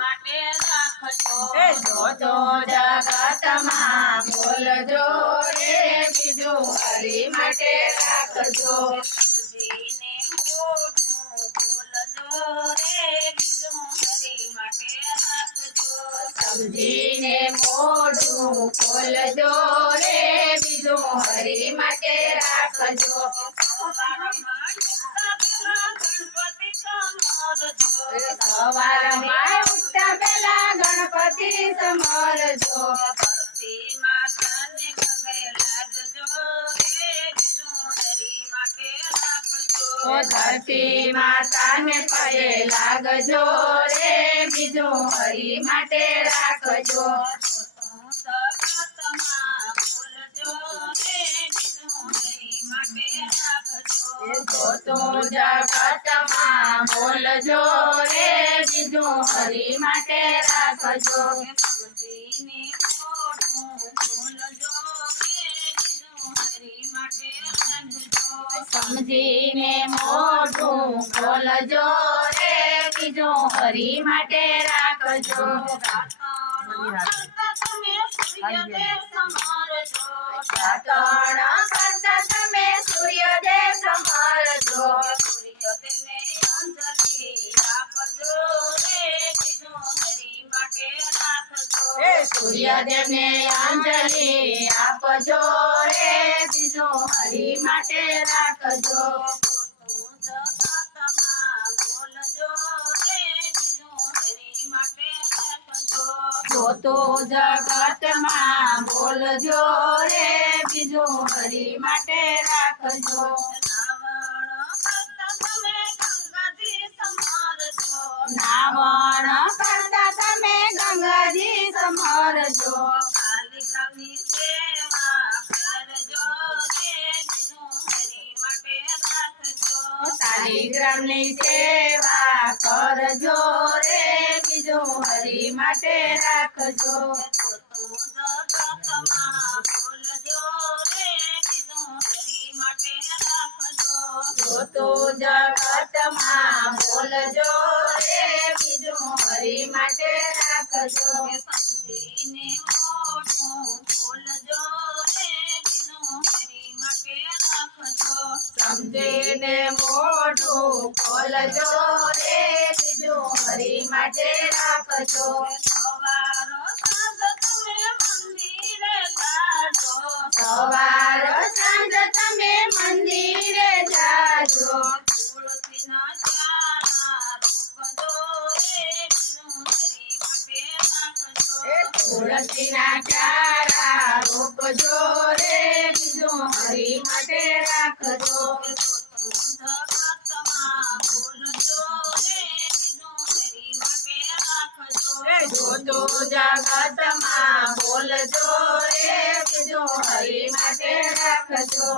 માટે રાખજો એ જોતો જગતમાં બોલજો રે બીજું હરી માટે રાખજો સમજીને મોઢું ખોલજો રે બીજું હરી માટે રાખજો સમજીને મોઢું ખોલજો રે બીજું હરી માટે રાખજો ઓ ધરતી માતાને પગે લાગજો રે બીજું હરી માટે રાખજો તો જગતમાં બોલજો રે બીજું હરી માટે રાખજો સમજીને મોઢું ખોલજો રે બીજો હરી માટે રાખજો. સાતણ કરતા સૂર્યદેવને અંજલિ આપજો રે બીજું હરી માટે રાખજો જો તો જગતમાં બોલજો રે બીજું હરી માટે રાખજો શાલિગ્રામની સેવા કરજો રે, બીજો હરી માટે રાખજો. તો જગતમાં બોલજો રે, બીજો હરી માટે રાખજો. બોલજો રે માટે રાખજો. સવારો સાંજ તમે મંદિરે જાજો. સવારો સાંજ તમે મંદિરે જાજો. તુલસીના ચારા રોપજો રે બીજો હરી માટે રાખજો. તુલસીના ચારા રોપજો રે બીજો હરી માટે રાખજો. જોતો જગતમાં બોલજો રે બીજું હરી માટે રાખજો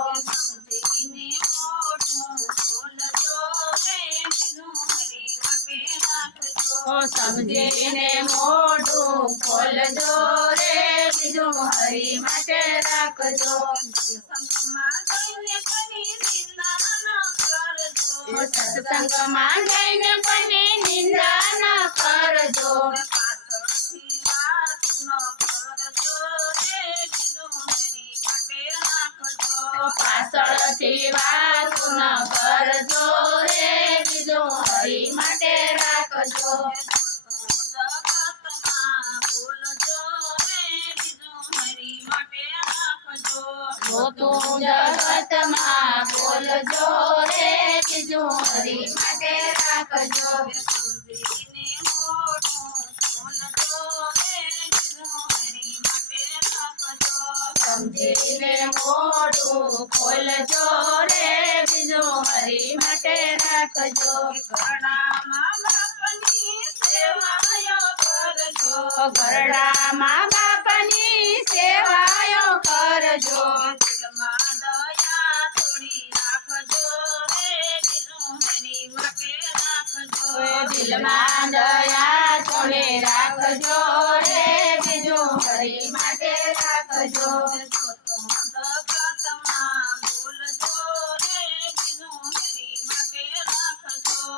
ઓ સમજીને મોઢું ખોલજો રે બીજું હરી માટે રાખજો ઓ સત્સંગમાં જઈને પણ નિંદા ન કરજો પાછળથી વાત ન કરજો રે, બીજું હરી માટે રાખજો. તું જગતમાં બોલજો રે, બીજું હરી માટે રાખજો. સમજીને મોઢું ખોલજો રે બીજું હરી માટે રાખજો ઘરડામાં બાપની સેવાયો કરજો દિલમાં દયા છોડે રાખજો રે બીજું હરી માટે રાખજો જો તું જગતમાં બોલજો હરી માટે રાખજો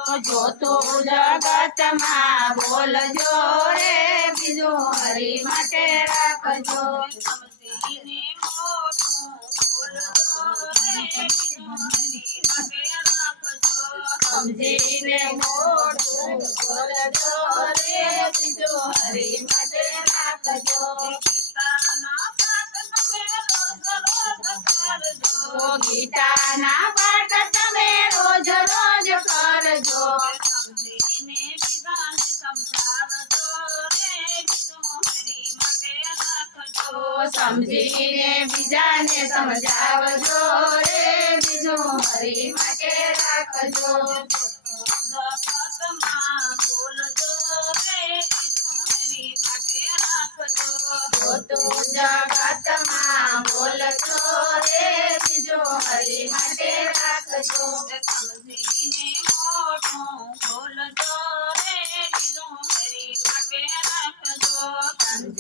સમજીને મોઢું ખોલજો રે બીજું હરી માટે રાખજો સમજીને મોઢું ખોલજો રે બીજું હરી માટે રાખજો ગીતાના પાઠ તમે રોજ રોજ કરજો ઓ ગીતાના પાઠ તમે રોજ રોજ કરજો સમજીને બીજાને સમજાવજો રે બીજું હરી માટે રાખજો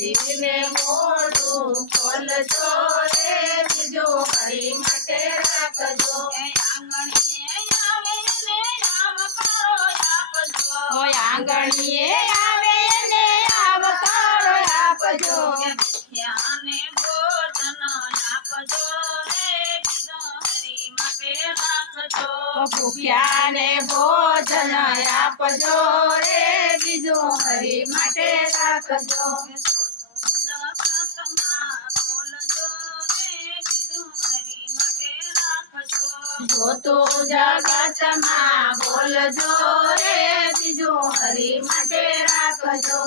સમજીને મોઢું ખોલજો રે બીજું હરી માટે રાખજો એ આંગણીએ આવે ને આમ કરો આપજો ઓ આંગણીએ આવે ને આવકારો આપજો ધ્યાને ભોજન આપજો રે બીજું હરી માટે રાખજો ભૂખ્યાને ભોજન આપજો રે બીજું હરી માટે રાખજો રાખજો જો તું જગતમાં બોલજો રે બીજો હરી માટે રાખજો.